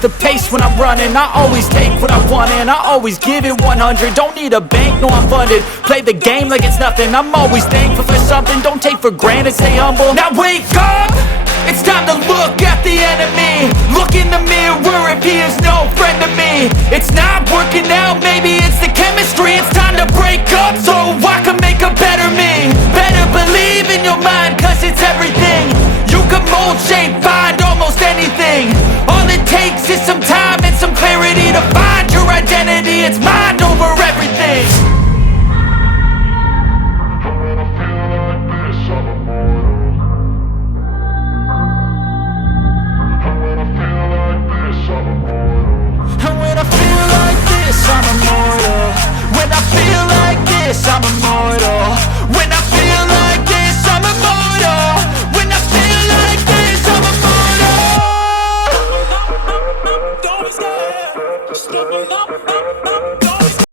the pace when I'm running. I always take what I want and I always give it 100. Don't need a bank, no I'm funded. Play the game like it's nothing. I'm always thankful for something. Don't take for granted, stay humble. Now wake up! It's time to look at the enemy. Look in the mirror if he is no friend to me. It's not working out, maybe it's the chemistry. It's time to break up so I can make a better me. Better believe in your mind, cause it's everything. You can mold, shape, find almost anything. All it takes is some time and some clarity to find your identity. It's mine,